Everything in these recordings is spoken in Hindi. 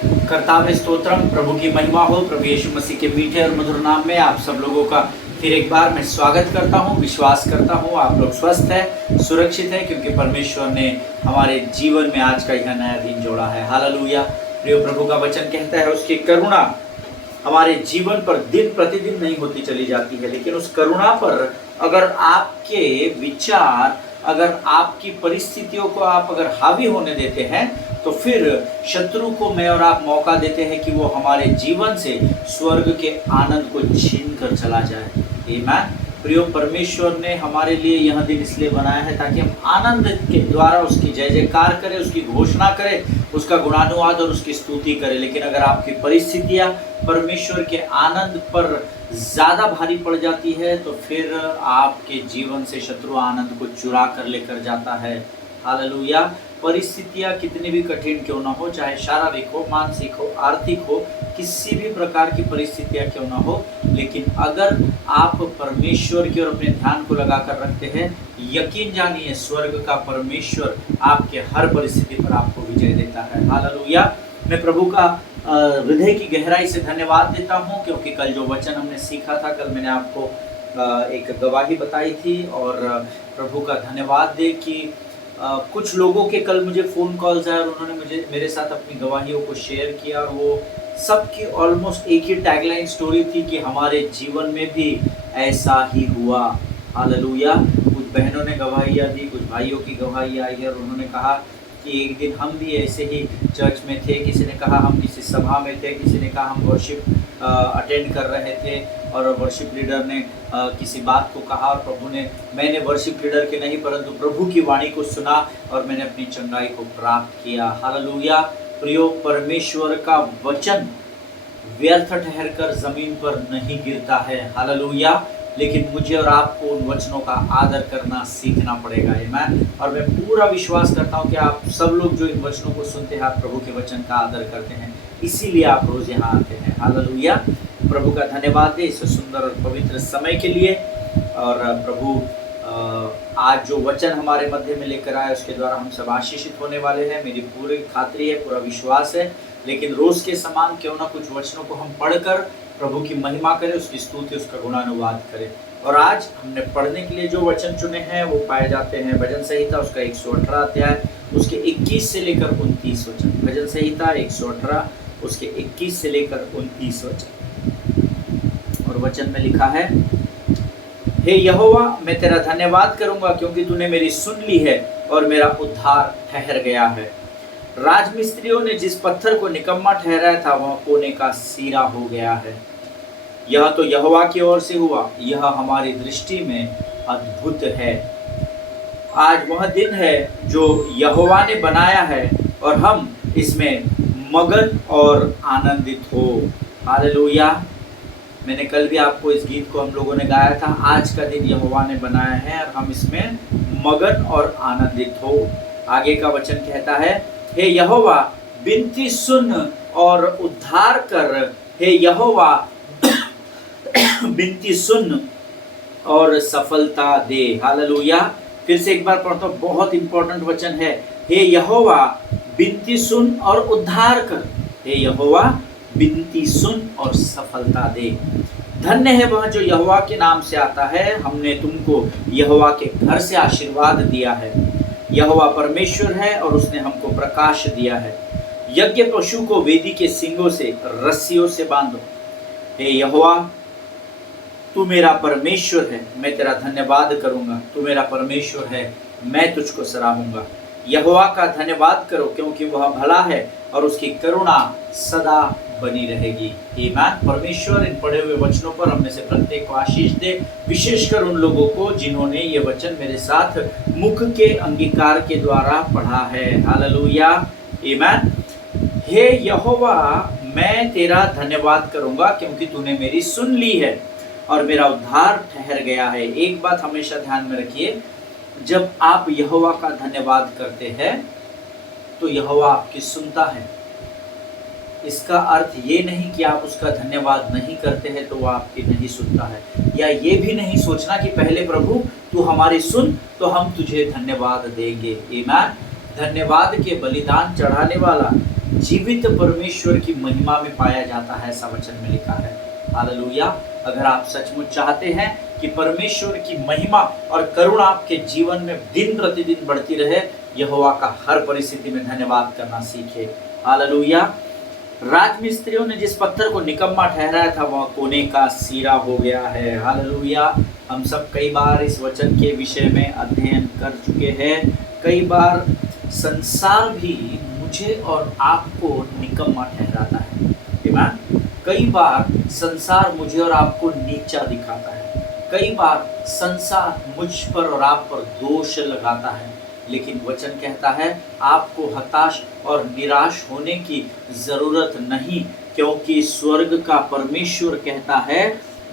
कर्ता में स्तोत्रम, प्रभु की महिमा हो। प्रभु यीशु मसीह के मीठे और मधुर नाम में आप सब लोगों का फिर एक बार मैं स्वागत करता हूं। विश्वास करता हूं आप लोग स्वस्थ हैं, सुरक्षित हैं, क्योंकि परमेश्वर ने हमारे जीवन में आज का यह नया दिन जोड़ा है। हालेलुया। प्रिय, प्रभु का वचन कहता है उसकी करुणा हमारे जीवन पर दिन प्रतिदिन नहीं होती चली जाती है, लेकिन उस करुणा पर अगर आपके विचार, अगर आपकी परिस्थितियों को आप अगर हावी होने देते हैं, तो फिर शत्रु को मैं और आप मौका देते हैं कि वो हमारे जीवन से स्वर्ग के आनंद को छीन कर चला जाए। आमीन। प्रियो, परमेश्वर ने हमारे लिए यह दिन इसलिए बनाया है ताकि हम आनंद के द्वारा उसकी जय जयकार करें, उसकी घोषणा करें, उसका गुणानुवाद और उसकी स्तुति करें। लेकिन अगर आपकी परिस्थितियां परमेश्वर के आनंद पर ज़्यादा भारी पड़ जाती है, तो फिर आपके जीवन से शत्रु आनंद को चुरा कर लेकर जाता है। हालेलुया। परिस्थितियां कितनी भी कठिन क्यों ना हो, चाहे शारीरिक हो, मानसिक हो, आर्थिक हो, किसी भी प्रकार की परिस्थितियां क्यों ना हो, लेकिन अगर आप परमेश्वर की ओर अपने ध्यान को लगा कर रखते हैं, यकीन जानिए स्वर्ग का परमेश्वर आपके हर परिस्थिति पर आपको विजय देता है। हालेलुया। मैं प्रभु का हृदय की गहराई से धन्यवाद देता हूँ, क्योंकि कल जो वचन हमने सीखा था, कल मैंने आपको एक गवाही बताई थी, और प्रभु का धन्यवाद दे कि कुछ लोगों के कल मुझे फ़ोन कॉल्स आए और उन्होंने मेरे साथ अपनी गवाहियों को शेयर किया, और वो सबकी ऑलमोस्ट एक ही टैगलाइन स्टोरी थी कि हमारे जीवन में भी ऐसा ही हुआ। हालेलुया। कुछ बहनों ने गवाहियाँ दी, कुछ भाइयों की गवाही आई है, और उन्होंने कहा कि एक दिन हम भी ऐसे ही चर्च में थे, किसी ने कहा हम किसी सभा में थे, किसी ने कहा हम वर्शिप अटेंड कर रहे थे, और वर्शिप लीडर ने किसी बात को कहा, और मैंने वर्शिप लीडर के नहीं परंतु प्रभु की वाणी को सुना, और मैंने अपनी चंगाई को प्राप्त किया। हालेलुया। प्रियो, परमेश्वर का वचन व्यर्थ ठहरकर ज़मीन पर नहीं गिरता है। हालेलुया। लेकिन मुझे और आपको उन वचनों का आदर करना सीखना पड़ेगा। आमीन। और मैं पूरा विश्वास करता हूँ कि आप सब लोग जो इन वचनों को सुनते हैं, आप प्रभु के वचन का आदर करते हैं, इसीलिए आप रोज़ यहाँ आते हैं। हालेलुया। प्रभु का धन्यवाद दे इस सुंदर और पवित्र समय के लिए। और प्रभु आज जो वचन हमारे मध्य में लेकर आए, उसके द्वारा हम सब आशीषित होने वाले हैं। मेरी पूरी खातरी है, पूरा विश्वास है। लेकिन रोज़ के समान क्यों ना कुछ वचनों को हम पढ़कर प्रभु की महिमा करें, उसकी स्तुति, उसका गुणानुवाद करें। और आज हमने पढ़ने के लिए जो वचन चुने हैं वो पाए जाते हैं भजन संहिता उसका 118 अध्याय, उसके 21 से लेकर 29 वचन। भजन संहिता 118 उसके 21 से लेकर 29 वचन। और वचन में लिखा है, हे यहोवा, मैं तेरा धन्यवाद करूंगा क्योंकि तूने मेरी सुन ली है और मेरा उद्धार ठहर गया है। राजमिस्त्रियों ने जिस पत्थर को निकम्मा ठहराया था, वह कोने का सीरा हो गया है। यह तो यहोवा की ओर से हुआ, यह हमारी दृष्टि में अद्भुत है। आज वह दिन है जो यहोवा ने बनाया है, और हम इसमें मगन और आनंदित हो। हालेलुया। मैंने कल भी आपको इस गीत को हम लोगों ने गाया था, आज का दिन यहोवा ने बनाया है और हम इसमें मगन और आनंदित हो। आगे का वचन कहता है, हे यहोवा, विनती सुन और उद्धार कर। हे यहोवा, विनती सुन और सफलता दे। हालेलुया। फिर से एक बार पढ़ता हूं, बहुत इंपॉर्टेंट वचन है। हे यहोवा, विनती सुन और उद्धार कर। हे यहोवा, विनती सुन और सफलता दे। धन्य है वह जो यहोवा के नाम से आता है। हमने तुमको यहोवा के घर से आशीर्वाद दिया है। यहोवा परमेश्वर है और उसने हमको प्रकाश दिया है। यज्ञ पशु को वेदी के सींगों से, रस्सियों से बांधो। हे यहोवा, तू मेरा परमेश्वर है, मैं तेरा धन्यवाद करूंगा। तू मेरा परमेश्वर है, मैं तुझको सराहूंगा। यहोवा का धन्यवाद करो, क्योंकि वह भला है और उसकी करुणा सदा बनी रहेगी। आमीन। परमेश्वर इन पढ़े हुए वचनों पर हम में से प्रत्येक को आशीष दे, विशेषकर उन लोगों को जिन्होंने ये वचन मेरे साथ मुख के अंगीकार के द्वारा पढ़ा है। हालेलुया। आमीन। हे यहोवा, मैं तेरा धन्यवाद करूंगा क्योंकि तूने मेरी सुन ली है और मेरा उद्धार ठहर गया है। एक बात हमेशा ध्यान में रखिए, जब आप यहोवा का धन्यवाद करते हैं तो यहोवा आपकी सुनता है। इसका अर्थ ये नहीं कि आप उसका धन्यवाद नहीं करते हैं तो वो आपकी नहीं सुनता है, या ये भी नहीं सोचना कि पहले प्रभु तू हमारी सुन तो हम तुझे धन्यवाद देंगे। आमीन। धन्यवाद के बलिदान चढ़ाने वाला जीवित परमेश्वर की महिमा में पाया जाता है, ऐसा वचन में लिखा है। हालेलुया। अगर आप सचमुच चाहते हैं कि परमेश्वर की महिमा और करुणा आपके जीवन में दिन प्रतिदिन बढ़ती रहे, यहोवा का हर परिस्थिति में धन्यवाद करना सीखे। हालेलुया। राजमिस्त्रियों ने जिस पत्थर को निकम्मा ठहराया था वह कोने का सिरा हो गया है। हालेलुया। हम सब कई बार इस वचन के विषय में अध्ययन कर चुके हैं। कई बार संसार भी मुझे और आपको निकम्मा ठहराता है। आमीन। कई बार संसार मुझे और आपको नीचा दिखाता है। कई बार संसार मुझ पर और आप पर दोष लगाता है, लेकिन वचन कहता है आपको हताश और निराश होने की ज़रूरत नहीं, क्योंकि स्वर्ग का परमेश्वर कहता है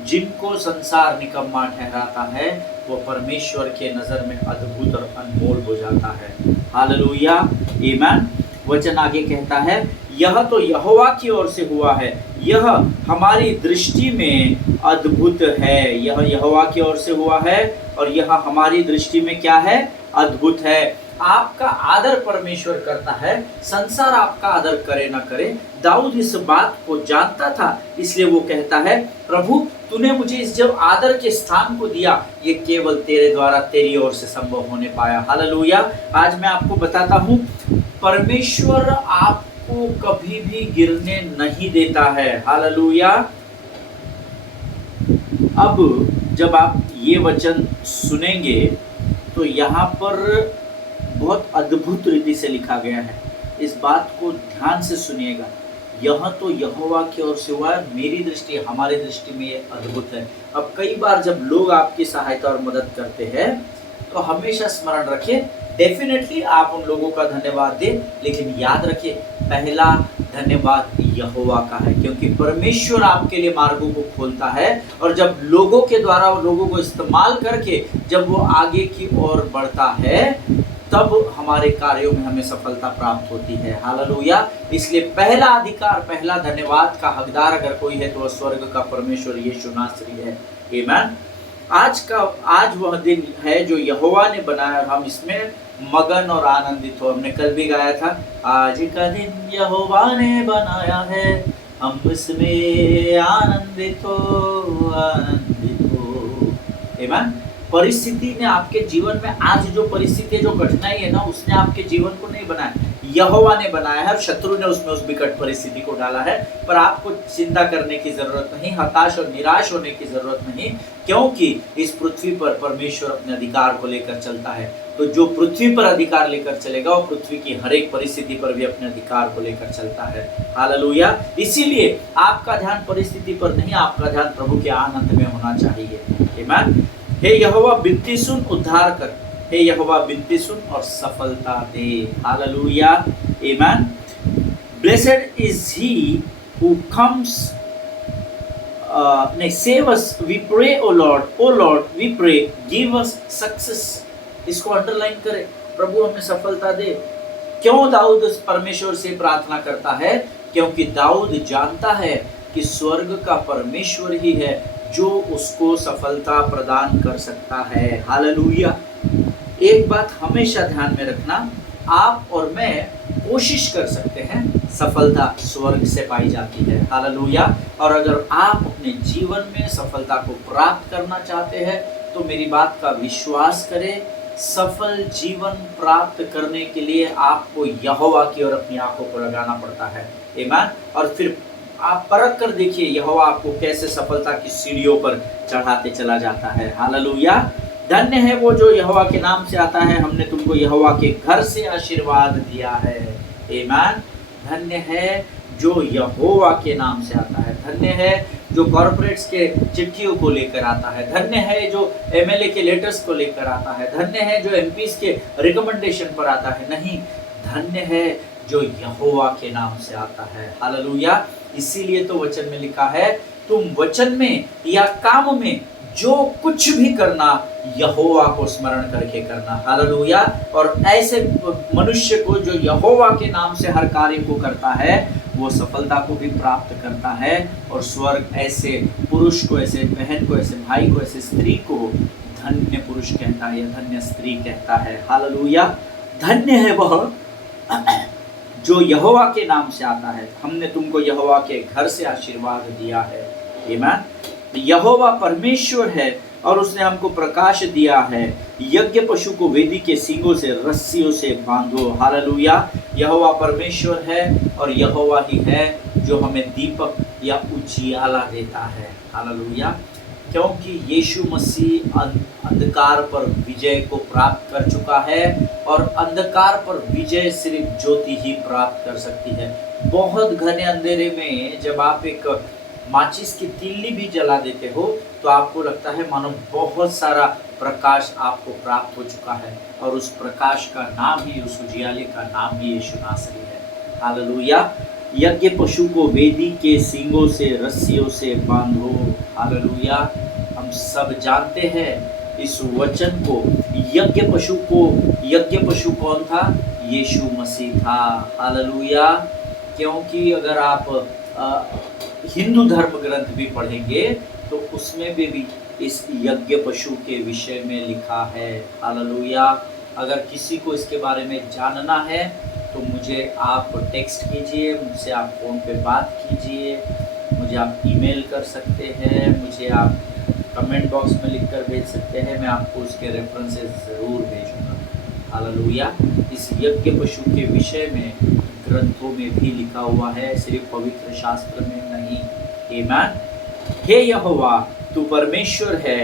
जिनको संसार निकम्मा ठहराता है वो परमेश्वर के नज़र में अद्भुत और अनमोल हो जाता है। हालेलुया। आमीन। वचन आगे कहता है यह तो यहोवा की ओर से हुआ है, यह हमारी दृष्टि में अद्भुत है। यह यहोवा की ओर से हुआ है और यह हमारी दृष्टि में क्या है? अद्भुत है। आपका आदर परमेश्वर करता है, संसार आपका आदर करे ना करे। दाऊद इस बात को जानता था, इसलिए वो कहता है प्रभु तूने मुझे इस जब आदर के स्थान को दिया, ये केवल तेरे द्वारा तेरी ओर से संभव होने पाया। हालेलुया। आज मैं आपको बताता हूँ परमेश्वर आपको कभी भी गिरने नहीं देता है। हालेलुया। अब जब आप ये वचन सुनेंगे तो यहाँ पर बहुत अद्भुत रीति से लिखा गया है। इस बात को ध्यान से सुनिएगा। यह तो यहोवा की ओर से हुआ है, मेरी दृष्टि हमारी दृष्टि में ये अद्भुत है। अब कई बार जब लोग आपकी सहायता और मदद करते हैं तो हमेशा स्मरण रखिए, डेफिनेटली आप उन लोगों का धन्यवाद दें, लेकिन याद रखिए पहला धन्यवाद यहोवा का है, क्योंकि परमेश्वर आपके लिए मार्गों को खोलता है और जब लोगों के द्वारा लोगों को इस्तेमाल करके जब वो आगे की ओर बढ़ता है तब हमारे कार्यों में हमें सफलता प्राप्त होती है। हालेलुया। इसलिए पहला अधिकार, पहला धन्यवाद का हकदार अगर कोई है तो वह स्वर्ग का परमेश्वर यीशु नासरी है। आमीन। आज वह दिन है जो यहोवा ने बनाया और हम इसमें मगन और आनंदित हो। हमने कल भी गाया था, आज का दिन यहोवा ने बनाया है, हम इसमें आनंदित हो, आनंदित हो। आमीन। परिस्थिति ने आपके जीवन में, आज जो परिस्थिति, जो कठिनाई है ना, उसने आपके जीवन को नहीं बनाया, यहोवा ने बनाया है। शत्रु ने उसमें उस विकट परिस्थिति को डाला है, पर आपको चिंता करने की जरूरत नहीं, हताश और निराश होने की जरूरत नहीं, क्योंकि इस पृथ्वी पर परमेश्वर अपने अधिकार को लेकर चलता है। तो जो पृथ्वी पर अधिकार लेकर चलेगा वो पृथ्वी की हर एक परिस्थिति पर भी अपने अधिकार को लेकर चलता है। हालेलुया। इसीलिए आपका ध्यान परिस्थिति पर नहीं, आपका ध्यान प्रभु के आनंद में होना चाहिए। आमीन। हे यहोवा विनती सुन, उद्धार कर। हे यहोवा विनती सुन और सफलता दे। हालेलुया। आमीन। Blessed is he who comes save us, we pray, O Lord, we pray, give us success। इसको अंडरलाइन करें, प्रभु हमें सफलता दे। क्यों दाऊद परमेश्वर से प्रार्थना करता है? क्योंकि दाऊद जानता है कि स्वर्ग का परमेश्वर ही है जो उसको सफलता प्रदान कर सकता है। हालेलुया। एक बात हमेशा ध्यान में रखना, आप और मैं कोशिश कर सकते हैं, सफलता स्वर्ग से पाई जाती है। हालेलुया। और अगर आप अपने जीवन में सफलता को प्राप्त करना चाहते हैं तो मेरी बात का विश्वास करें, सफल जीवन प्राप्त करने के लिए आपको यहोवा की ओर अपनी आंखों को लगाना पड़ता है। आमीन। और फिर आप परख कर देखिए यहोवा आपको कैसे सफलता की सीढ़ियों पर चढ़ाते चला जाता है। हालेलुया। धन्य है वो जो यहोवा के नाम से आता है, हमने तुमको यहोवा के घर से आशीर्वाद दिया है। आमीन। धन्य है जो यहोवा के नाम से आता है। धन्य है जो कॉर्पोरेट्स के चिट्ठियों को लेकर आता है। धन्य है जो एमएलए के लेटर्स को लेकर आता है। धन्य है जो एमपीस के रिकमेंडेशन पर आता है। नहीं, धन्य है जो यहोवा के नाम से आता है। हालेलुया। इसीलिए तो वचन में लिखा है तुम वचन में या काम में जो कुछ भी करना यहोवा को स्मरण करके करना। हालेलुया। और ऐसे मनुष्य को जो यहोवा के नाम से हर कार्य को करता है वो सफलता को भी प्राप्त करता है। और स्वर्ग ऐसे पुरुष को, ऐसे बहन को, ऐसे भाई को, ऐसे स्त्री को धन्य पुरुष कहता है या धन्य स्त्री कहता है। हालेलुया। धन्य है वह जो यहोवा के नाम से आता है। हमने तुमको यहोवा के घर से आशीर्वाद दिया है। आमीन। यहोवा परमेश्वर है और उसने हमको प्रकाश दिया है। यज्ञ पशु को वेदी के सींगों से रस्सियों से बांधो। हालेलुया। यहोवा परमेश्वर है और यहोवा ही है जो हमें दीपक या उजियाला देता है। हालेलुया। क्योंकि यीशु मसीह अंधकार पर विजय को प्राप्त कर चुका है और अंधकार पर विजय सिर्फ ज्योति ही प्राप्त कर सकती है। बहुत घने अंधेरे में जब आप एक माचिस की तिल्ली भी जला देते हो तो आपको लगता है मानो बहुत सारा प्रकाश आपको प्राप्त हो चुका है, और उस प्रकाश का नाम ही, उस उजियाले का नाम ही यीशु नासरी है। हालेलुया। यज्ञ पशु को वेदी के सींगों से रस्सियों से बांधो। हालेलुया। हम सब जानते हैं इस वचन को। यज्ञ पशु कौन था? यीशु मसीह था। हालेलुया। क्योंकि अगर आप हिंदू धर्म ग्रंथ भी पढ़ेंगे तो उसमें भी इस यज्ञ पशु के विषय में लिखा है। हालेलुया। अगर किसी को इसके बारे में जानना है तो मुझे आप टेक्स्ट कीजिए, मुझसे आप फ़ोन पे बात कीजिए, मुझे आप ईमेल कर सकते हैं, मुझे आप कमेंट बॉक्स में लिखकर भेज सकते हैं। मैं आपको उसके रेफरेंसेस ज़रूर भेजूँगा। हालेलुया। इस यज्ञ पशु के विषय में ग्रंथों में भी लिखा हुआ है, सिर्फ पवित्र शास्त्र में नहीं। आमीन। हे यहोवा, तू परमेश्वर है,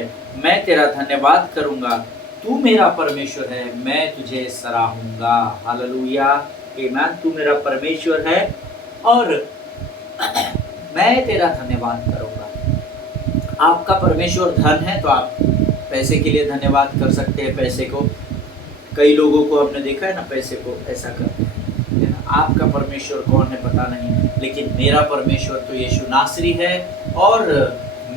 मैं तेरा धन्यवाद करूँगा। तू मेरा परमेश्वर है, मैं तुझे सराहूँगा। हालेलुया। आमीन। तू मेरा परमेश्वर है और मैं तेरा धन्यवाद करूँगा। आपका परमेश्वर धन है तो आप पैसे के लिए धन्यवाद कर सकते हैं। पैसे को, कई लोगों को हमने देखा है ना, पैसे को ऐसा करते हैं। आपका परमेश्वर कौन है पता नहीं, लेकिन मेरा परमेश्वर तो यीशु नासरी है और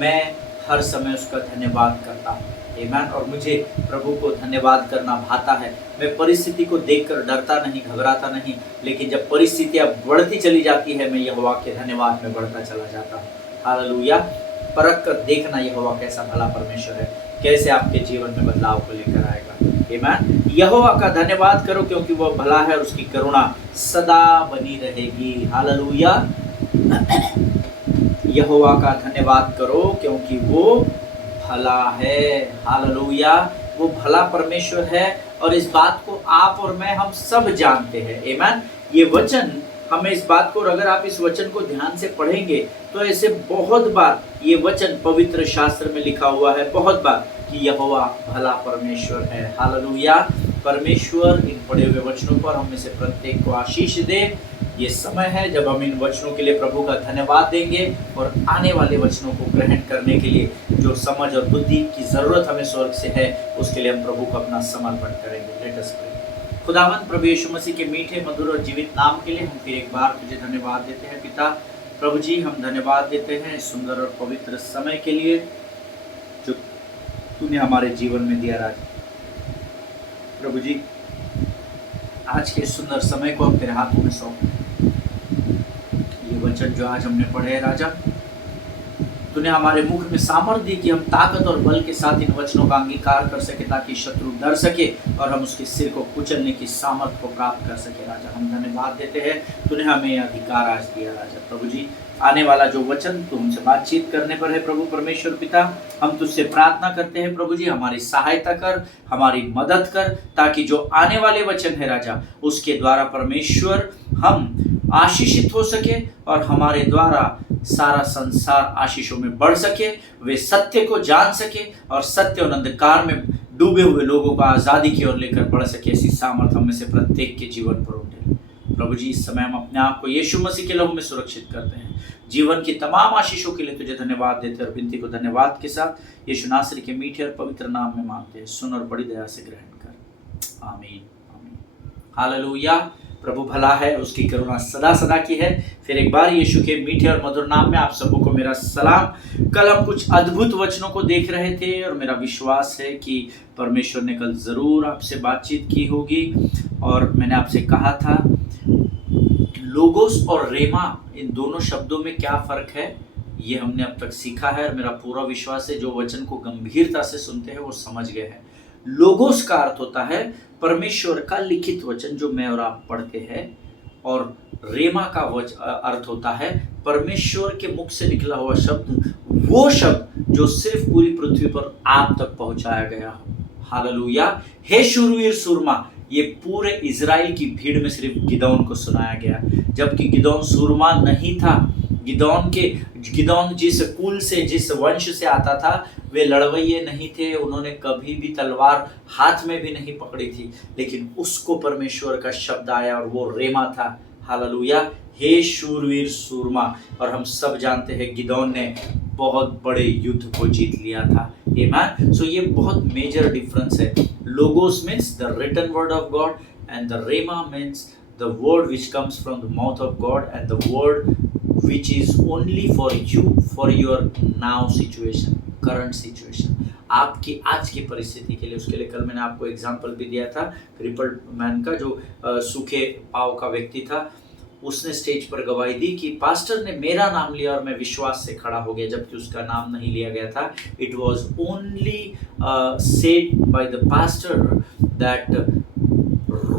मैं हर समय उसका धन्यवाद करता हूँ। आमीन। और मुझे प्रभु को धन्यवाद करना भाता है। मैं परिस्थिति को देखकर डरता नहीं, घबराता नहीं, लेकिन जब परिस्थितियाँ बढ़ती चली जाती है मैं यहोवा के धन्यवाद में बढ़ता चला जाता हूँ। हालेलुया। परख कर देखना यहोवा कैसा भला परमेश्वर है, कैसे आपके जीवन में बदलाव को लेकर आएगा। आमीन। यहोवा का धन्यवाद करो क्योंकि वह भला है और उसकी करुणा सदा बनी रहेगी। हालेलुया। यहोवा का धन्यवाद करो क्योंकि वो भला है। हालेलुया। वो भला परमेश्वर है और इस बात को आप और मैं, हम सब जानते हैं। आमीन। ये वचन हमें इस बात को, अगर आप इस वचन को ध्यान से पढ़ेंगे तो ऐसे बहुत बार ये वचन पवित्र शास्त्र में लिखा हुआ है, बहुत बार, कि यहोवा भला परमेश्वर है। हालेलुया। परमेश्वर इन पढ़े हुए वचनों पर हम में से प्रत्येक को आशीष दे। ये समय है जब हम इन वचनों के लिए प्रभु का धन्यवाद देंगे और आने वाले वचनों को ग्रहण करने के लिए जो समझ और बुद्धि की ज़रूरत हमें स्वर्ग से है, उसके लिए हम प्रभु को अपना समर्पण करेंगे। Let us pray. खुदावंद प्रभु यीशु मसीह के मीठे, मधुर और जीवित नाम के लिए हम फिर एक बार तुझे धन्यवाद देते हैं। पिता प्रभु जी, हम धन्यवाद देते हैं इस सुंदर और पवित्र समय के लिए जो तूने हमारे जीवन में दिया राजा। प्रभु जी, आज के सुंदर समय को हम तेरे हाथों में सौंपते हैं। ये वचन जो आज हमने पढ़े हैं राजा, तूने हमारे मुख में सामर्थ्य दी कि हम ताकत और बल के साथ इन वचनों का अंगीकार कर सके, ताकि शत्रु डर सके और हम उसके सिर को कुचलने की सामर्थ्य को प्राप्त कर सके। राजा, हम धन्यवाद देते हैं, तूने हमें अधिकार आज दिया राजा। प्रभु जी, आने वाला जो वचन तू हमसे बातचीत करने पर है प्रभु परमेश्वर पिता, हम तुझसे प्रार्थना करते हैं प्रभु जी, हमारी सहायता कर, हमारी मदद कर, ताकि जो आने वाले वचन है राजा, उसके द्वारा परमेश्वर हम आशीषित हो सके और हमारे द्वारा सारा संसार आशीषों में बढ़ सके, वे सत्य को जान सके और सत्य और अंधकार में डूबे हुए लोगों को आज़ादी की ओर लेकर बढ़ सके। ऐसी सामर्थ हम में से प्रत्येक के जीवन पर उठे। प्रभु जी, इस समय हम अपने आप को यीशु मसीह के लहू में सुरक्षित करते हैं। जीवन की तमाम आशीषों के लिए तुझे धन्यवाद देते हैं और विनती को धन्यवाद के साथ यीशु नासरी के मीठे और पवित्र नाम में मांगते हैं। सुन और बड़ी दया से ग्रहण कर। आमीन। आमीन। हालेलुया। प्रभु भला है, उसकी करुणा सदा सदा की है। फिर एक बार यीशु के मीठे और मधुर नाम में आप सबों को मेरा सलाम। कल हम कुछ अद्भुत वचनों को देख रहे थे और मेरा विश्वास है कि परमेश्वर ने कल ज़रूर आपसे बातचीत की होगी। और मैंने आपसे कहा था लोगोस और रेमा, इन दोनों शब्दों में क्या फ़र्क है, ये हमने अब तक सीखा है और मेरा पूरा विश्वास है जो वचन को गंभीरता से सुनते हैं वो समझ गए हैं। लोगोस का अर्थ होता है परमेश्वर का लिखित वचन जो मैं और आप पढ़ते हैं, और रेमा का अर्थ होता है परमेश्वर के मुख से निकला हुआ शब्द, वो शब्द जो सिर्फ पूरी पृथ्वी पर आप तक पहुंचाया गया हो। हालेलुया। हे शूरवीर सूरमा, ये पूरे इजराइल की भीड़ में सिर्फ गिदौन को सुनाया गया, जबकि गिदौन सूरमा नहीं था। गिदौन जिस कुल से, जिस वंश से आता था, वे लड़वैये नहीं थे, उन्होंने कभी भी तलवार हाथ में भी नहीं पकड़ी थी, लेकिन उसको परमेश्वर का शब्द आया और वो रेमा था। हालेलुया। हे शूरवीर सूरमा। और हम सब जानते हैं गिदौन ने बहुत बड़े युद्ध को जीत लिया था। आमीन। सो ये बहुत मेजर डिफरेंस है। Logos means the written word of God and the rhema means the word which comes from the mouth of God, and the word which is only for you, for your now situation, current situation, आपकी आज की परिस्थिति के लिए। उसके लिए कल मैंने आपको एग्जांपल भी दिया था क्रिपल्ड मैन का, जो सूखे पांव का व्यक्ति था। उसने स्टेज पर गवाही दी कि पास्टर ने मेरा नाम लिया और मैं विश्वास से खड़ा हो गया, जबकि उसका नाम नहीं लिया गया था। It was only said by the pastor that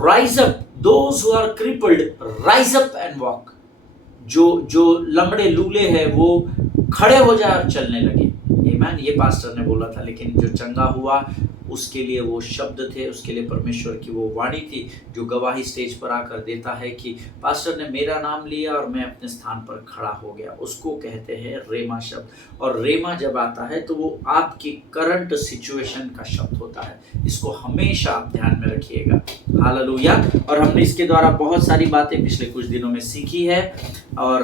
rise up, those who are crippled rise up and walk। जो लंगड़े लूले हैं वो खड़े हो जाए और चलने लगे। आमीन। ये पास्टर ने बोला था, लेकिन जो चंगा हुआ उसके लिए वो शब्द थे, उसके लिए परमेश्वर की वो वाणी थी, जो गवाही स्टेज पर आकर देता है कि पास्टर ने मेरा नाम लिया और मैं अपने स्थान पर खड़ा हो गया। उसको कहते हैं रेमा शब्द। और रेमा जब आता है तो वो आपकी करंट सिचुएशन का शब्द होता है। इसको हमेशा आप ध्यान में रखिएगा। हालेलुया। और हमने इसके द्वारा बहुत सारी बातें पिछले कुछ दिनों में सीखी है। और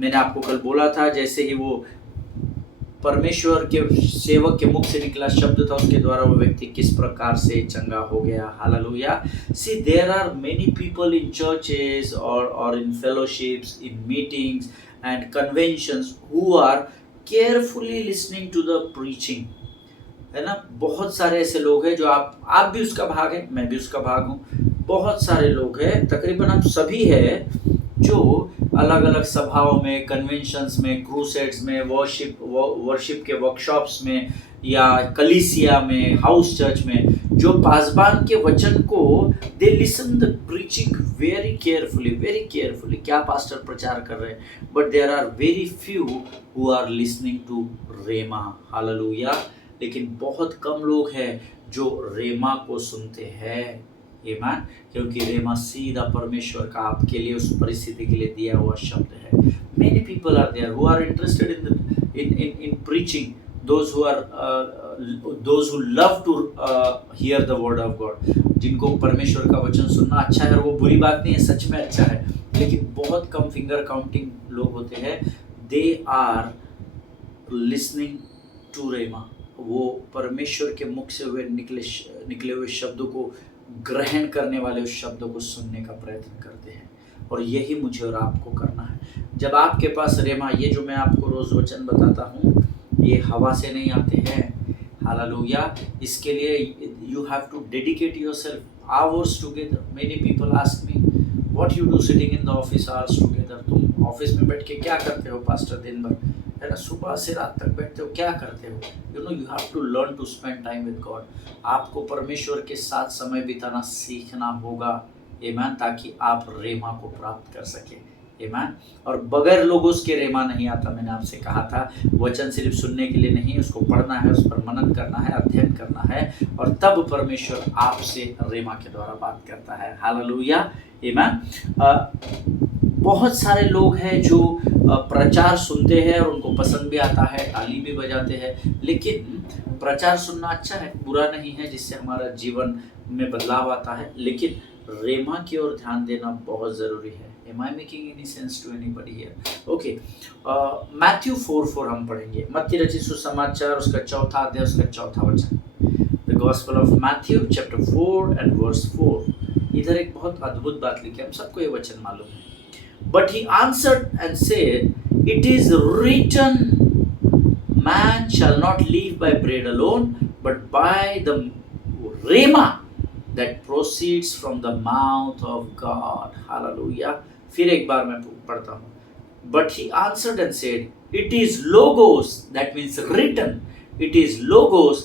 मैंने आपको कल बोला था, जैसे ही वो परमेश्वर के सेवक के मुख से निकला शब्द था, उसके द्वारा वो व्यक्ति किस प्रकार से चंगा हो गया। Hallelujah. See there are many people in churches और in fellowships, in meetings and conventions who are carefully listening to the preaching, है ना। बहुत सारे ऐसे लोग हैं जो आप भी उसका भाग है, मैं भी उसका भाग हूँ। बहुत सारे लोग हैं, तकरीबन हम सभी हैं, जो अलग अलग सभाओं में, कन्वेंशंस में, क्रूसेड्स में, वर्शिप के वर्कशॉप्स में, या कलीसिया में, हाउस चर्च में, जो पासबान के वचन को they listen the preaching very carefully, क्या पास्टर प्रचार कर रहे हैं, but there are very few who are listening to rhema. Hallelujah. लेकिन बहुत कम लोग हैं जो रेमा को सुनते हैं। आमीन। क्योंकि रेमा सीधा परमेश्वर का आपके लिए, उस परिस्थिति के लिए दिया हुआ शब्द है। Many people are there who are interested in preaching, those who love to hear the word of God, जिनको परमेश्वर का वचन सुनना अच्छा है। और वो बुरी बात नहीं है, सच में अच्छा है, लेकिन बहुत कम फिंगर काउंटिंग लोग होते हैं। They are listening to rhema. वो परमेश्वर के मुख से निकले हुए शब्दों को ग्रहण करने वाले, उस शब्दों को सुनने का प्रयत्न करते हैं। और यही मुझे और आपको करना है। जब आपके पास रेमा, ये जो मैं आपको रोज वचन बताता हूँ, ये हवा से नहीं आते हैं। हालेलुया। इसके लिए you have to dedicate yourself hours together. Many people ask me what you do sitting in the office hours together. तुम ऑफिस में बैठ के क्या करते हो पास्टर दिन भर, है ना, सुबह से रात तक बैठते हो, क्या करते हो। You have to learn to spend time with God. आपको परमेश्वर के साथ समय बिताना सीखना होगा। आमीन। ताकि आप रेमा को प्राप्त कर सके। आमीन। और बगैर लोगोस के रेमा नहीं आता। मैंने आपसे कहा था, वचन सिर्फ सुनने के लिए नहीं, उसको पढ़ना है, उस पर मनन करना है, अध्ययन करना है, और तब परमेश्वर आपसे रेमा के द्वारा बात करता है। हालेलुया। आमीन। बहुत सारे लोग हैं जो प्रचार सुनते हैं और उनको पसंद भी आता है, ताली भी बजाते हैं। लेकिन प्रचार सुनना अच्छा है, बुरा नहीं है, जिससे हमारा जीवन में बदलाव आता है, लेकिन रेमा की ओर ध्यान देना बहुत ज़रूरी है। Am I making any sense to anybody here? Okay. Matthew 4:4 हम पढ़ेंगे। मत्ती रचित सुसमाचार, उसका 4था अध्याय, उसका 4था वचन। The Gospel of Matthew chapter 4 and verse 4। इधर एक बहुत अद्भुत बात लिखी है, हम सबको ये वचन मालूम है। But he answered and said, it is written, man shall not live by bread alone, but by the rhema that proceeds from the mouth of God। Hallelujah। फिर एक बार मैं पढ़ता हूँ। But he answered and said, it is logos, that means written, it is logos,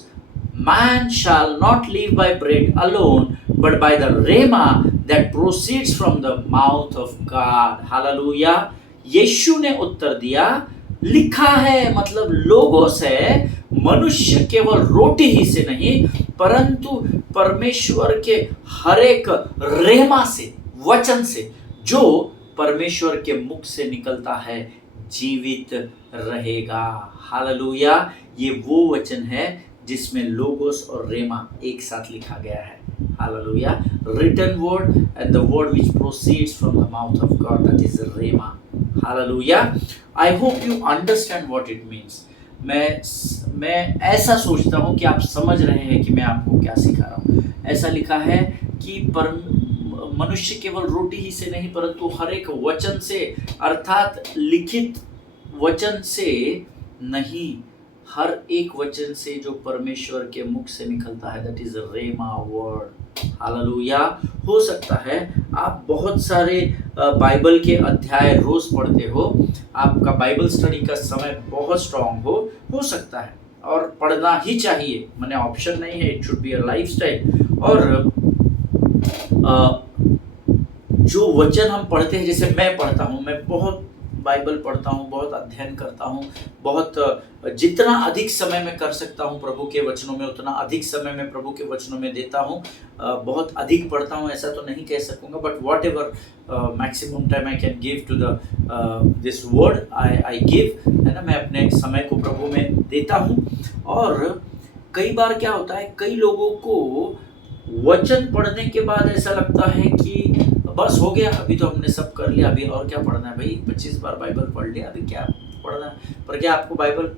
man shall not live by bread alone, but by the rhema that proceeds from the mouth of God. Hallelujah. यीशु ने उत्तर दिया, लिखा है मतलब लोगोस है, मनुष्य केवल रोटी ही से नहीं परंतु परमेश्वर के हर एक रेमा से, वचन से जो परमेश्वर के मुख से निकलता है जीवित रहेगा। हालेलुया। ये वो वचन है जिसमें लोगोस और रेमा एक साथ लिखा गया है। Hallelujah. written word and the word which proceeds from the mouth of God, that is rema. Hallelujah. I hope you understand what it means. मैं ऐसा सोचता हूँ कि आप समझ रहे हैं कि मैं आपको क्या सिखा रहा हूँ। ऐसा लिखा है कि मनुष्य केवल रोटी ही से नहीं परंतु हर एक वचन से, अर्थात लिखित वचन से नहीं, हर एक वचन से जो परमेश्वर के मुख से निकलता है, that is rhema word. Hallelujah. हो सकता है आप बहुत सारे बाइबल के अध्याय रोज पढ़ते हो, आपका बाइबल स्टडी का समय बहुत स्ट्रांग हो सकता है और पढ़ना ही चाहिए, मैंने ऑप्शन नहीं है, it should be a lifestyle. और जो वचन हम पढ़ते हैं, जैसे मैं पढ़ता हूँ, मैं बहुत बाइबल पढ़ता हूँ, बहुत अध्ययन करता हूँ, बहुत जितना अधिक समय मैं कर सकता हूँ प्रभु के वचनों में उतना अधिक समय मैं प्रभु के वचनों में देता हूँ। बहुत अधिक पढ़ता हूँ ऐसा तो नहीं कह सकूँगा, but whatever maximum time I can give to the this word I give, है ना, मैं अपने समय को प्रभु में देता हूँ। और कई बार क्या होता है, कई लोगों को वचन पढ़ने के बाद ऐसा लगता है कि बस हो गया, अभी तो हमने सब कर लिया, अभी और क्या पढ़ना है भाई, 25 बार बाइबल पढ़ लिया, अभी क्या पढ़ना है। पर क्या आपको बाइबल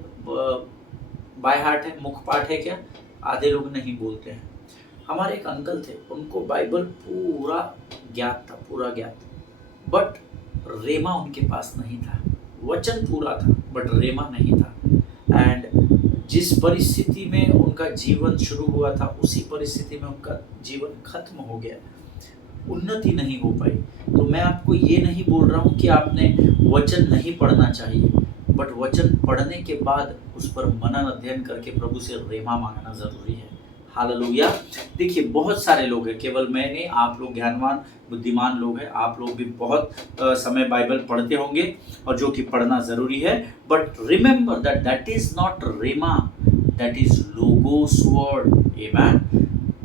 बाय हार्ट है, मुख पाठ है क्या? आधे लोग नहीं बोलते हैं। हमारे एक अंकल थे, उनको बाइबल पूरा ज्ञात था, पूरा ज्ञात, बट रेमा उनके पास नहीं था। वचन पूरा था बट रेमा नहीं था। एंड जिस परिस्थिति में उनका जीवन शुरू हुआ था उसी परिस्थिति में उनका जीवन खत्म हो गया, उन्नति नहीं हो पाई। तो मैं आपको ये नहीं बोल रहा हूँ कि आपने वचन नहीं पढ़ना चाहिए, बट वचन पढ़ने के बाद उस पर मनन अध्ययन करके प्रभु से रेमा मांगना जरूरी है। हालेलुया। देखिए बहुत सारे लोग हैं, केवल मैं नहीं, आप लोग ज्ञानवान बुद्धिमान लोग हैं, आप लोग भी बहुत समय बाइबल पढ़ते होंगे और जो कि पढ़ना जरूरी है, but remember that that is not rhema, that is logos word. Amen.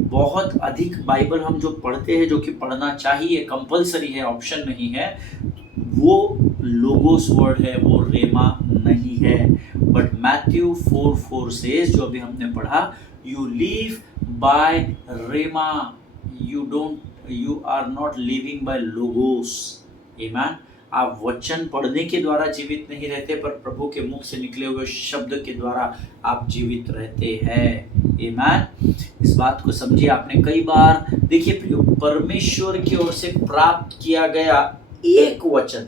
बहुत अधिक बाइबल हम जो पढ़ते हैं, जो कि पढ़ना चाहिए, कंपलसरी है, ऑप्शन नहीं है, वो लोगोस वर्ड है, वो रेमा नहीं है। बट मैथ्यू 4:4 सेज, जो अभी हमने पढ़ा, you live by rhema, you are not living by logos. Amen. आप वचन पढ़ने के द्वारा जीवित नहीं रहते, पर प्रभु के मुख से निकले हुए शब्द के द्वारा आप जीवित रहते हैं। आमेन। इस बात को समझिए। आपने कई बार, देखिए प्रियो, परमेश्वर की ओर से प्राप्त किया गया एक वचन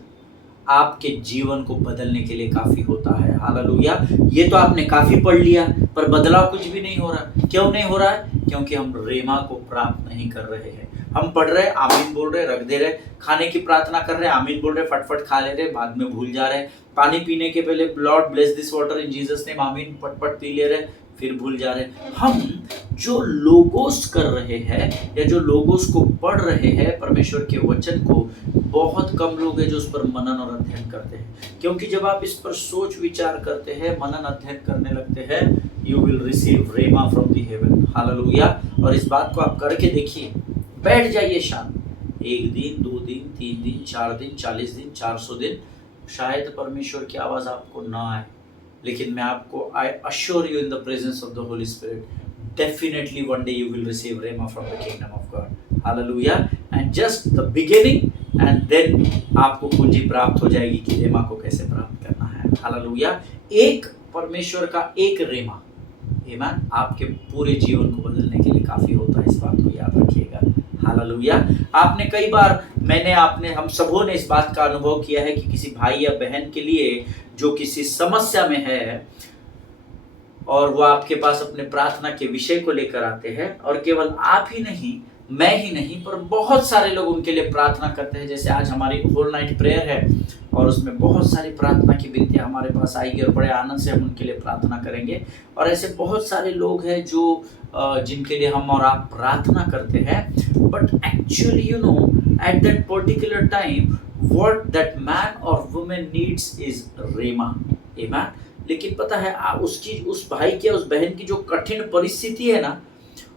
आपके जीवन को बदलने के लिए काफी होता है। हालेलुया। ये तो आपने काफी पढ़ लिया पर बदलाव कुछ भी नहीं हो रहा। क्यों नहीं हो रहा है? क्योंकि हम रेमा को प्राप्त नहीं कर रहे हैं। हम पढ़ रहे, आमीन बोल रहे, रख दे रहे, खाने की प्रार्थना कर रहे, आमीन बोल रहे, फटफट खा ले रहे, बाद में भूल जा रहे, पानी पीने के पहले Lord bless this water in Jesus name, आमीन फटफट पी ले रहे, फिर भूल जा रहे। हम जो लोगोस कर रहे हैं या जो लोगोस को पढ़ रहे हैं परमेश्वर के वचन को, बहुत कम लोग हैं जो उस पर मनन और अध्ययन करते हैं। क्योंकि जब आप इस पर सोच विचार करते हैं, मनन अध्ययन करने लगते हैं, you will receive rhema from the heaven. Hallelujah. और इस बात को आप करके देखिए, बैठ जाइए शाम, 1 दिन 2 दिन 3 दिन 4 दिन 40 दिन 400 दिन, शायद परमेश्वर की आवाज आपको ना आए, लेकिन मैं आपको, I assure you in the presence of the Holi spirit, definitely one day you will receive rhema from the kingdom of God. Hallelujah. And just the beginning, and then आपको पूंजी प्राप्त हो जाएगी कि रेमा को कैसे प्राप्त करना है। हालेलुया। एक परमेश्वर का एक रेमा, आमीन, आपके पूरे जीवन को बदलने के लिए काफी होता है। इस बात को याद रखिएगा। हालेलुया। आपने कई बार, हम सबों ने इस बात का अनुभव किया है कि किसी भाई या बहन के लिए जो किसी समस्या में है और वो आपके पास अपने प्रार्थना के विषय को लेकर आते हैं, और केवल आप ही नहीं, मैं ही नहीं पर बहुत सारे लोग उनके लिए प्रार्थना करते हैं। जैसे आज हमारी होल नाइट प्रेयर है और उसमें बहुत सारी प्रार्थना की विनतियाँ हमारे पास आएगी और बड़े आनंद से हम उनके लिए प्रार्थना करेंगे। और ऐसे बहुत सारे लोग हैं जो जिनके लिए हम और आप प्रार्थना करते हैं, but actually at that particular time what that man और वुमेन नीड्स इज रेमा। आमेन। लेकिन पता है उसकी, उस भाई की, उस बहन की जो कठिन परिस्थिति है ना,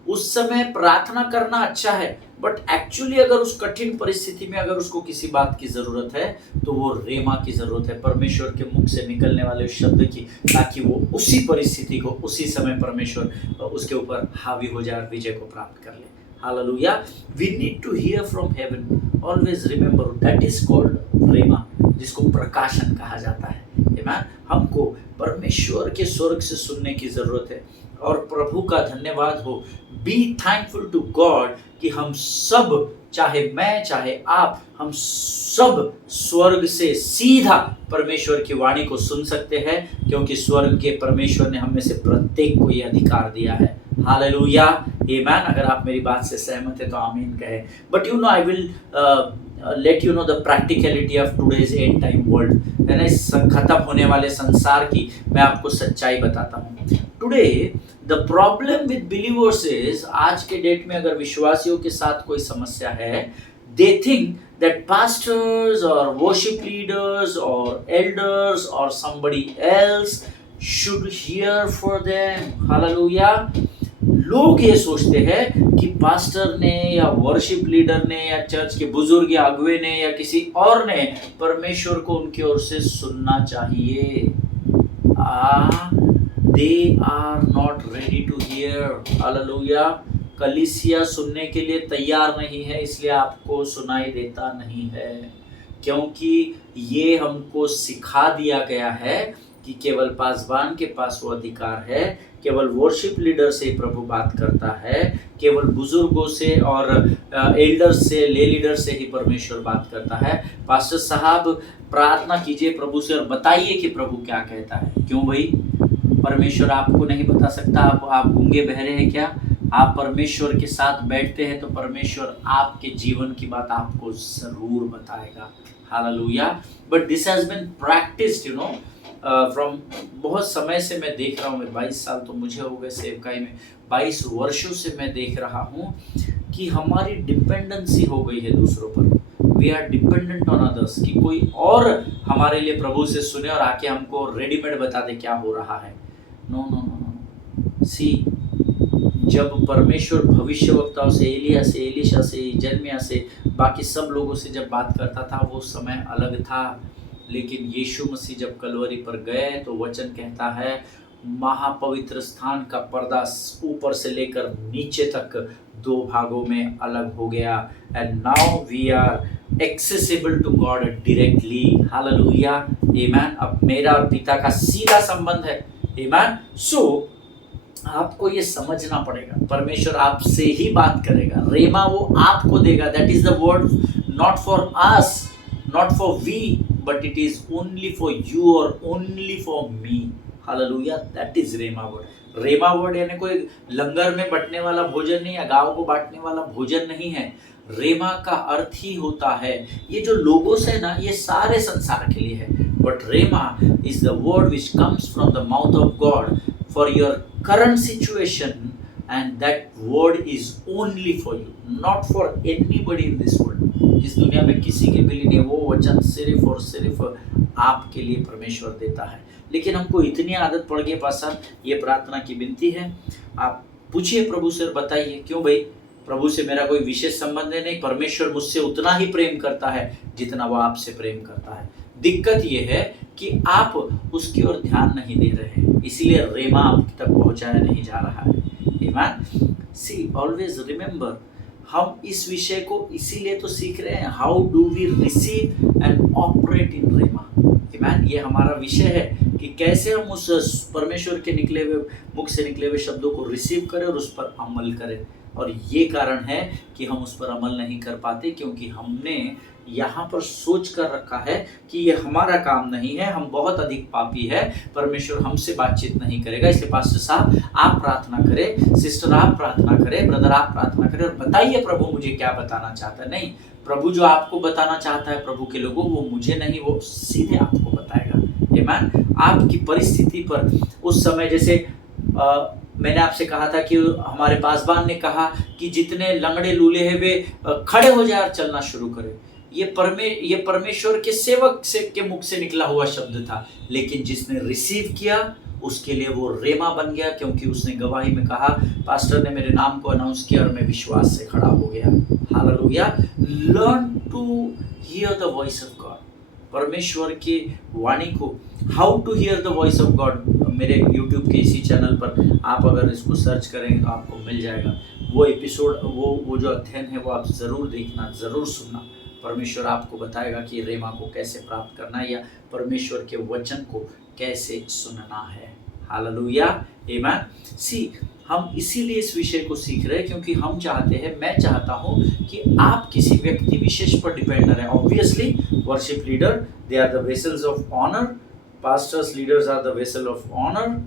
उस समय प्रार्थना करना अच्छा है, बट एक्चुअली अगर उस कठिन परिस्थिति में अगर उसको किसी बात की जरूरत है तो वो रेमा की जरूरत है, परमेश्वर के मुख से निकलने वाले शब्द की, ताकि वो उसी परिस्थिति को उसी समय परमेश्वर उसके ऊपर हावी हो जाए और विजय को प्राप्त कर ले। Hallelujah. We need to hear from heaven. Always remember that is called rhema, जिसको प्रकाशन कहा जाता है। आमेन। हमको परमेश्वर के स्वर्ग से सुनने की जरूरत है और प्रभु का धन्यवाद हो। बी थैंकफुल टू गॉड कि हम सब, चाहे मैं चाहे आप, हम सब स्वर्ग से सीधा परमेश्वर की वाणी को सुन सकते हैं, क्योंकि स्वर्ग के परमेश्वर ने हम में से प्रत्येक को ये अधिकार दिया है। हालेलुया। आमेन। अगर आप मेरी बात से सहमत है तो आमीन कहें। But I will let you know the practicality of today's and time world. यानी खत्म होने वाले संसार की मैं आपको सच्चाई बताता हूँ। Today the problem with believers is, आज के डेट में अगर विश्वासियों के साथ कोई समस्या है, they think that pastors or worship leaders or elders or somebody else should hear for them. Hallelujah. लोग ये सोचते हैं कि पास्टर ने या वर्शिप लीडर ने या चर्च के बुजुर्ग या अगुवे ने या किसी और ने परमेश्वर को उनकी ओर से सुनना चाहिए। They are not ready to hear. Hallelujah. कलीसिया सुनने के लिए तैयार नहीं है, इसलिए आपको सुनाई देता नहीं है, क्योंकि ये हमको सिखा दिया गया है कि केवल पासवान के पास वो अधिकार है, केवल वर्शिप लीडर से प्रभु बात करता है, केवल बुजुर्गों से और एल्डर्स से, ले लीडर से ही परमेश्वर बात करता है। पास्टर साहब प्रार्थना कीजिए प्रभु से और बताइए कि प्रभु क्या कहता है। क्यों भाई? परमेश्वर आपको नहीं बता सकता? आप गूंगे बहरे हैं क्या? आप परमेश्वर के साथ बैठते हैं तो परमेश्वर आपके जीवन की बात आपको जरूर बताएगा। Hallelujah. But this has been practised from बहुत समय से मैं देख रहा हूँ। 22 साल तो मुझे हो गए सेवकाई में, 22 वर्षों से मैं देख रहा हूँ कि हमारी डिपेंडेंसी हो गई है दूसरों पर। We are dependent on others, कि कोई और हमारे लिए प्रभु से सुने और आके हमको रेडीमेड बता दे क्या हो रहा है। No no no no. See, जब परमेश्वर भविष्यवक्ताओं से, एलिया से, एलिशा से, जर्मिया से, बाकी सब लोगों से जब बात करता था वो समय अलग था। लेकिन यीशु मसीह जब कलवरी पर गए तो वचन कहता है महापवित्र स्थान का पर्दा ऊपर से लेकर नीचे तक 2 भागों में अलग हो गया। And now we are accessible to God directly. Hallelujah. Amen. अब मेरा और पिता का सीधा संबंध है। आमेन। सो आपको ये समझना पड़ेगा, परमेश्वर आपसे ही बात करेगा। रेमा वो आपको देगा। That is the word not for us, not for we, but it is only for you और only for me. Hallelujah. That is rhema word. Rhema word यानी कोई लंगर में बंटने वाला भोजन नहीं है, गांव को बांटने वाला भोजन नहीं है। रेमा का अर्थ ही होता है, ये जो लोगोस है ना, ये सारे संसार के लिए है, but rhema is the word which comes from the mouth of God for your current situation, and that word is only for you, not for anybody in this world. इस दुनिया में किसी के भी लिए नहीं, वो वचन सिर्फ और सिर्फ आपके लिए परमेश्वर देता है। लेकिन हमको इतनी आदत पड़ गई पासा, ये प्रार्थना की विनती है, आप पूछिए प्रभु से और बताइए। क्यों भाई? प्रभु से मेरा कोई विशेष संबंध नहीं, परमेश्वर मुझसे उतना ही प्रेम करता है जितना वो आपसे प्रेम करता है। दिक्कत ये है कि आप उसकी ओर ध्यान नहीं दे रहे हैं, इसीलिए रेमा आप तक पहुंचाया नहीं जा रहा है। आमेन। सी, ऑलवेज रिमेंबर, हम इस विषय को इसीलिए तो सीख रहे हैं, how do we receive and operate in rhema. Amen. ये हमारा विषय है कि कैसे हम उस परमेश्वर के निकले हुए मुख से निकले हुए शब्दों को रिसीव करें और उस पर अमल करें। और ये कारण है कि हम उस पर अमल नहीं कर पाते, क्योंकि हमने यहाँ पर सोच कर रखा है कि ये हमारा काम नहीं है, हम बहुत अधिक पापी है, परमेश्वर हमसे बातचीत नहीं करेगा। इसलिए पास्टर साहब आप प्रार्थना करें, सिस्टर आप प्रार्थना करें, ब्रदर आप प्रार्थना करें और बताइए प्रभु मुझे क्या बताना चाहता है। नहीं, प्रभु जो आपको बताना चाहता है प्रभु के लोगों, वो मुझे नहीं, वो सीधे आपको बताएगा। आमीन। आपकी परिस्थिति पर उस समय, जैसे मैंने आपसे कहा था कि हमारे पासबान ने कहा कि जितने लंगड़े लूले हैं वे खड़े हो जाए और चलना शुरू करें। ये परमेश्वर के सेवक के मुख से निकला हुआ शब्द था, लेकिन जिसने रिसीव किया उसके लिए वो रेमा बन गया, क्योंकि उसने गवाही में कहा पास्टर ने मेरे नाम को अनाउंस किया और मैं विश्वास से खड़ा हो गया। Hallelujah. Learn to hear the voice of God. परमेश्वर की वाणी को, how to hear the voice of God, मेरे YouTube के इसी चैनल पर आप अगर इसको सर्च करेंगे तो आपको मिल जाएगा वो एपिसोड, वो जो अध्ययन है वो आप ज़रूर देखना, ज़रूर सुनना। परमेश्वर आपको बताएगा कि रेमा को कैसे प्राप्त करना है या परमेश्वर के वचन को कैसे सुनना है। हालेलुया, आमीन। सी, हम इसीलिए इस विषय को सीख रहे हैं क्योंकि हम चाहते हैं, मैं चाहता हूं कि आप किसी व्यक्ति विशेष पर डिपेंड न रहे। Obviously worship leader they are the vessels of honour, pastors leaders are the vessel of honour,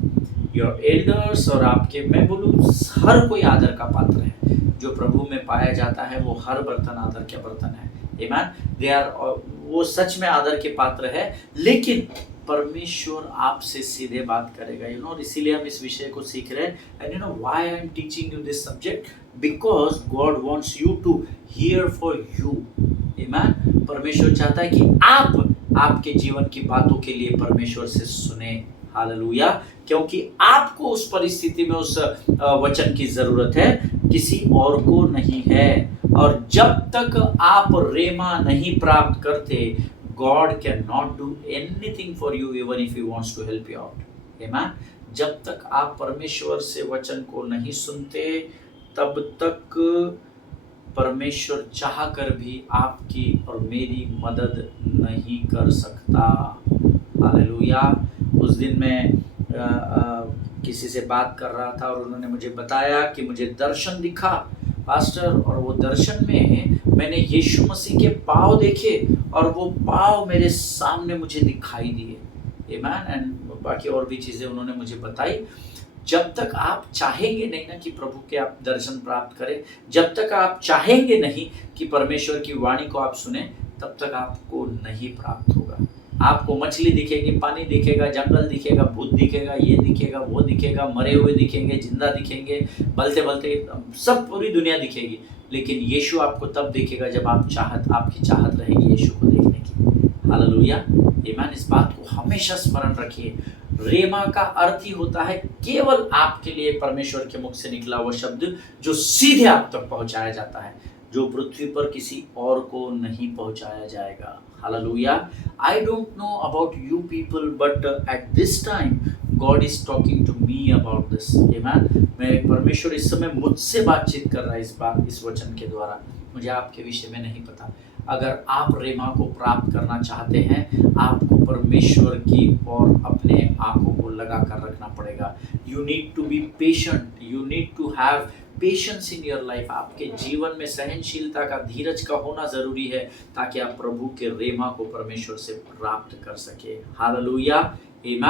your elders, और आपके, मैं बोलूँ हर कोई आदर का पात्र है। जो प्रभु में पाया जाता है वो हर बर्तन आदर के बर्तन है। आमीन। दे आर, वो सच में आदर के पात्र है, लेकिन परमेश्वर आपसे सीधे बात करेगा। और इसीलिए हम इस विषय को सीख रहे हैं। And why I am teaching you this subject, because God wants you to hear for you. आमीन। परमेश्वर चाहता है कि आपके जीवन की बातों के लिए परमेश्वर से सुने। हालेलुया। क्योंकि आपको उस परिस्थिति में उस वचन की जरूरत है, किसी और को नहीं है। और जब तक आप रेमा नहीं प्राप्त करते, God cannot do anything for you even if He wants to help you out. Amen. जब तक आप परमेश्वर से वचन को नहीं सुनते, तब तक परमेश्वर चाह कर भी आपकी और मेरी मदद नहीं कर सकता। हालेलुया। उस दिन मैं किसी से बात कर रहा था और उन्होंने मुझे बताया कि मुझे दर्शन दिखा पास्टर, और वो दर्शन में मैंने यीशु मसीह के पाँव देखे और वो पाँव मेरे सामने मुझे दिखाई दिए। आमीन। एंड बाकी और भी चीज़ें उन्होंने मुझे बताई। जब तक आप चाहेंगे नहीं ना कि प्रभु के आप दर्शन प्राप्त करें, जब तक आप चाहेंगे नहीं कि परमेश्वर की वाणी को आप सुने, तब तक आपको नहीं प्राप्त होगा। आपको मछली दिखेगी, पानी दिखेगा, जंगल दिखेगा, भूत दिखेगा, ये दिखेगा, वो दिखेगा, मरे हुए दिखेंगे, जिंदा दिखेंगे, बलते बलते, सब पूरी दुनिया दिखेगी, लेकिन यीशु आपको तब दिखेगा जब आपकी चाहत रहेगी यीशु को देखने की। हालेलुया, आमीन। इस बात को हमेशा स्मरण रखिए। रेमा का अर्थ ही होता है केवल आपके लिए परमेश्वर के मुख से निकला हुआ शब्द जो सीधे आप तक पहुंचाया जाता है, जो पृथ्वी पर किसी और को नहीं पहुंचाया जाएगा। Hallelujah. I don't know about you people, but at this time God is talking to me about this. Amen. मैं परमेश्वर इस समय मुझसे बातचीत कर रहा है इस वचन के द्वारा। मुझे आपके विषय में नहीं पता। अगर आप रेमा को प्राप्त करना चाहते हैं, आपको परमेश्वर की और अपने आंखों को लगा कर रखना पड़ेगा। You need to be patient. You need to have patience in your life. आपके जीवन में सहनशीलता का, धीरज का होना जरूरी है ताकि आप प्रभु के रेमा को परमेश्वर से प्राप्त कर सके। हालेलुया, आमीन।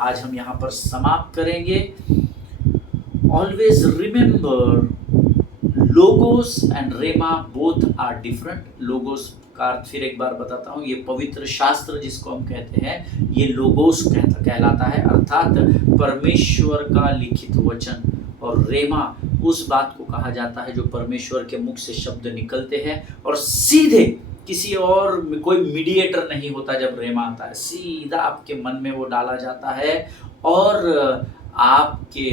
आज हम यहाँ पर समाप्त करेंगे। Always remember, logos and rhema both are different. Logos का अर्थ फिर एक बार बताता हूँ, ये पवित्र शास्त्र जिसको हम कहते हैं, ये लोगोस कहलाता है, अर्थात परमेश्वर का लिखित वचन। और रेमा उस बात को कहा जाता है जो परमेश्वर के मुख से शब्द निकलते हैं और सीधे, किसी और कोई मीडिएटर नहीं होता। जब रेमा आता है सीधा आपके मन में वो डाला जाता है और आपके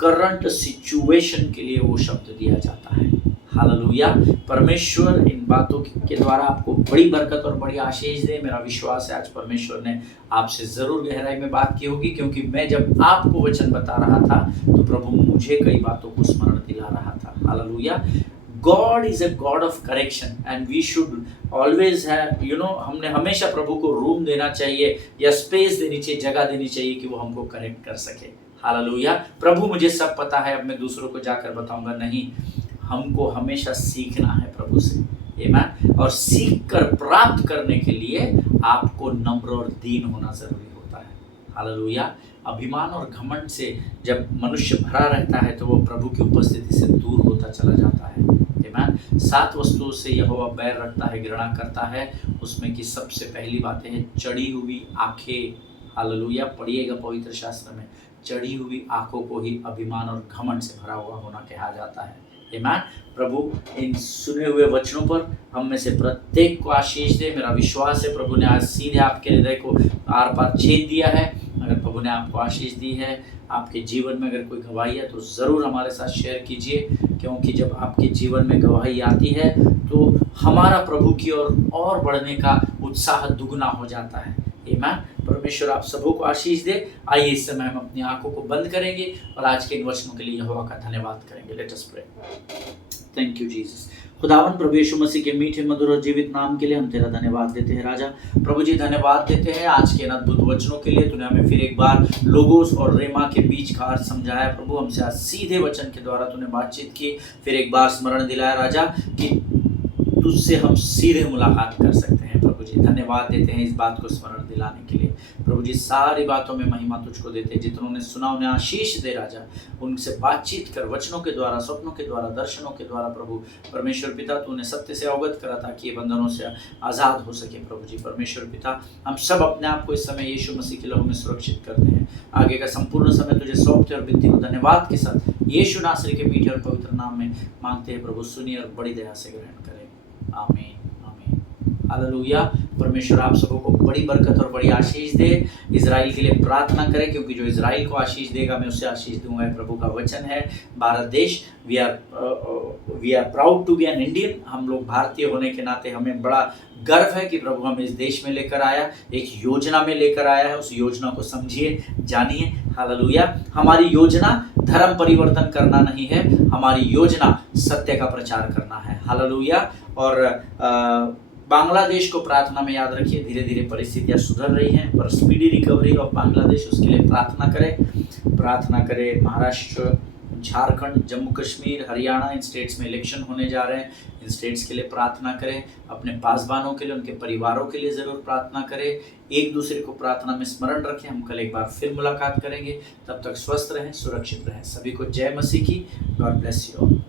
करंट सिचुएशन के लिए वो शब्द दिया जाता है। हालेलुया। परमेश्वर इन बातों के द्वारा आपको बड़ी बरकत और बड़ी आशीष दे। मेरा विश्वास है आज परमेश्वर ने आपसे ज़रूर गहराई में बात की होगी, क्योंकि मैं जब आपको वचन बता रहा था तो प्रभु मुझे कई बातों को स्मरण दिला रहा था। Hallelujah. God is a God of correction and we should always have, हमने हमेशा प्रभु को रूम देना चाहिए या स्पेस देनी चाहिए, जगह देनी चाहिए कि वो हमको करेक्ट कर सके। हालेलुया। प्रभु मुझे सब पता है, अब मैं दूसरों को जाकर बताऊंगा, नहीं, हमको हमेशा सीखना है प्रभु से। आमीन। और सीख कर प्राप्त करने के लिए आपको नम्र और दीन होना जरूरी होता है। हालेलुया। अभिमान और घमंड से जब मनुष्य भरा रहता है तो वो प्रभु की उपस्थिति से दूर होता चला जाता है। आमीन। 7 वस्तुओं से यहोवा बैर रखता है, घृणा करता है। उसमें की सबसे पहली बातें हैं चढ़ी हुई आंखें। हालेलुया। पढ़िएगा पवित्र शास्त्र में, चढ़ी हुई आंखों को ही अभिमान और घमंड से भरा हुआ होना कहा जाता है। आमीन। प्रभु इन सुने हुए वचनों पर हम में से प्रत्येक को आशीष दे। मेरा विश्वास है प्रभु ने आज सीधे आपके हृदय को आर पार छेद दिया है। अगर प्रभु ने आपको आशीष दी है, आपके जीवन में अगर कोई गवाही है तो ज़रूर हमारे साथ शेयर कीजिए, क्योंकि जब आपके जीवन में गवाही आती है तो हमारा प्रभु की ओर और बढ़ने का उत्साह दुगना हो जाता है। आमीन। परमेश्वर आप सबों को आशीष दे। आइए इस समय हम अपनी आंखों को बंद करेंगे और आज के इन वचनों के लिए यहोवा का धन्यवाद करेंगे। Let us pray. Thank you Jesus. खुदावन प्रभु यीशु मसीह के मीठे मधुर और जीवित नाम के लिए हम तेरा धन्यवाद देते हैं राजा। प्रभु जी धन्यवाद देते हैं आज के इन अद्भुत वचनों के लिए। तूने हमें फिर एक बार लोगोस और रेमा के बीच का अर्थ समझाया प्रभु। हमसे आज सीधे वचन के द्वारा तूने बातचीत की। फिर एक बार स्मरण दिलाया राजा कि तुझसे हम सीधे मुलाकात कर सकते हैं। प्रभु जी धन्यवाद देते हैं इस बात को स्मरण दिलाने के लिए। प्रभु जी सारी बातों में महिमा तुझको देते हैं। जितनों ने सुना उन्हें आशीष दे राजा। उनसे बातचीत कर वचनों के द्वारा, स्वप्नों के द्वारा, दर्शनों के द्वारा। प्रभु परमेश्वर पिता तूने सत्य से अवगत करा ताकि ये बंधनों से आज़ाद हो सके। प्रभु जी परमेश्वर पिता हम सब अपने आप को इस समय यीशु मसीह के लहू में सुरक्षित करते हैं। आगे का संपूर्ण समय तुझे सौंपते और विनती को धन्यवाद के साथ यीशु नासरी के मीठे और पवित्र नाम में मांगते हैं। प्रभु सुनिए और बड़ी दया से ग्रहण करें। आमीन आमीन। हालेलुया। परमेश्वर आप सबों को बड़ी बरकत और बड़ी आशीष दे। इजराइल के लिए प्रार्थना करें, क्योंकि जो इजराइल को आशीष देगा मैं उसे आशीष दूंगा। प्रभु का वचन है। भारत देश we are proud to be an Indian. हम लोग भारतीय होने के नाते हमें बड़ा गर्व है कि प्रभु हमें इस देश में लेकर आया, एक योजना में लेकर आया है। उस योजना को समझिए, जानिए। हालेलुया। हमारी योजना धर्म परिवर्तन करना नहीं है, हमारी योजना सत्य का प्रचार करना है। हालेलुया। और बांग्लादेश को प्रार्थना में याद रखिए। धीरे धीरे परिस्थितियां सुधर रही हैं, पर स्पीडी रिकवरी ऑफ बांग्लादेश उसके लिए प्रार्थना करें। महाराष्ट्र, झारखंड, जम्मू कश्मीर, हरियाणा, इन स्टेट्स में इलेक्शन होने जा रहे हैं। इन स्टेट्स के लिए प्रार्थना करें। अपने पासबानों के लिए, उनके परिवारों के लिए ज़रूर प्रार्थना करें। एक दूसरे को प्रार्थना में स्मरण रखें। हम कल एक बार फिर मुलाकात करेंगे। तब तक स्वस्थ रहें, सुरक्षित रहें। सभी को जय मसीह की। God bless you all.